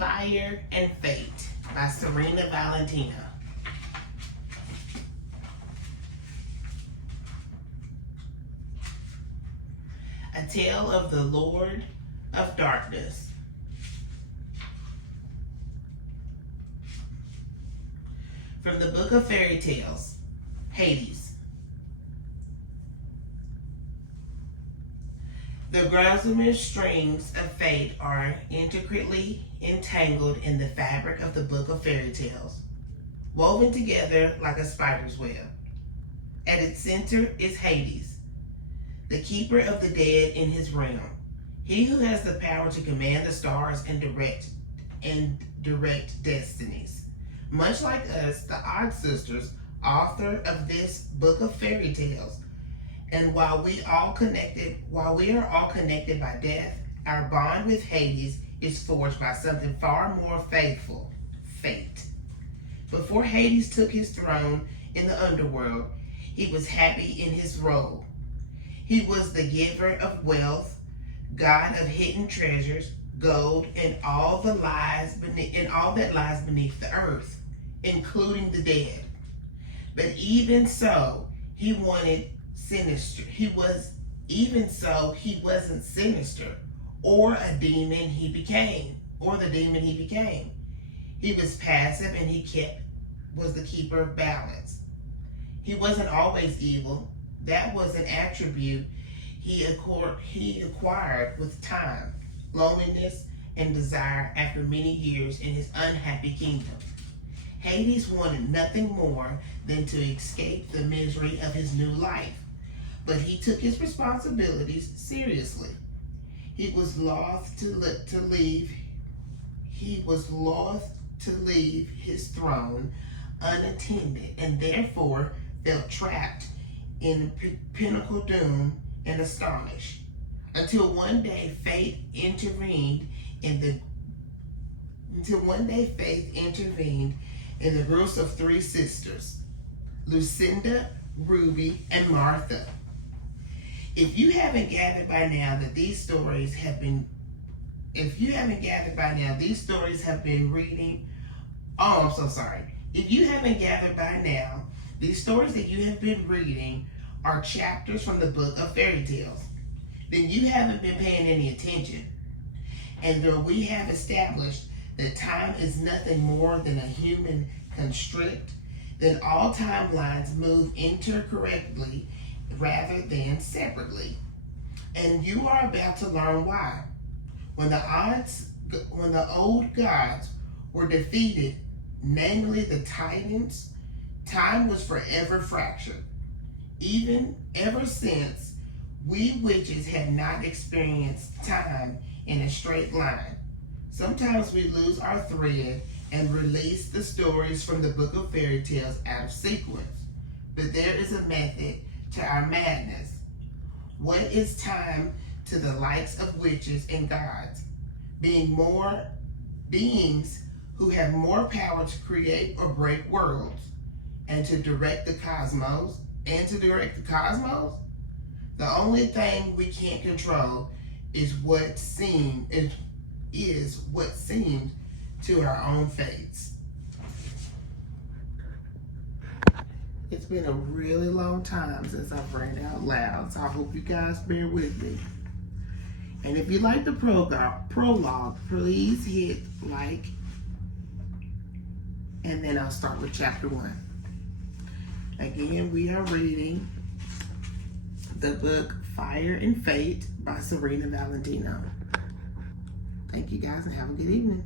Fire and Fate by Serena Valentino. A Tale of the Lord of Darkness. From the Book of Fairy Tales, Hades. The gossamer strings of fate are intricately entangled in the fabric of the Book of Fairy Tales, woven together like a spider's web. At its center is Hades, the keeper of the dead in his realm, he who has the power to command the stars and direct destinies. Much like us, the Odd Sisters, author of this Book of Fairy Tales, and while we are all connected by death, our bond with Hades is forged by something far more faithful, fate. Before Hades took his throne in the underworld, he was happy in his role. He was the giver of wealth, god of hidden treasures, gold, and all that lies beneath the earth, including the dead. But even so, he wasn't sinister, or the demon he became. He was passive, and was the keeper of balance. He wasn't always evil. That was an attribute he acquired with time, loneliness, and desire after many years in his unhappy kingdom. Hades wanted nothing more than to escape the misery of his new life, but he took his responsibilities seriously. He was loath to leave his throne unattended, and therefore felt trapped in pinnacle doom and astonished, until one day faith intervened in the groups of three sisters, Lucinda, Ruby, and Martha. If you haven't gathered by now, these stories have been reading. If you haven't gathered by now, these stories that you have been reading are chapters from the Book of Fairy Tales. Then you haven't been paying any attention. And though we have established that time is nothing more than a human construct, then all timelines move intercorrectly rather than separately. And you are about to learn why. When the old gods were defeated, namely the Titans, time was forever fractured. Ever since, we witches have not experienced time in a straight line. Sometimes we lose our thread and release the stories from the Book of Fairy Tales out of sequence. But there is a method to our madness. What is time to the likes of witches and gods? Beings who have more power to create or break worlds and to direct the cosmos. The only thing we can't control is what seems to our own fates. It's been a really long time since I've read out loud, so I hope you guys bear with me. And if you like the prologue, please hit like, and then I'll start with chapter 1. Again, we are reading the book Fire and Fate by Serena Valentino. Thank you guys and have a good evening.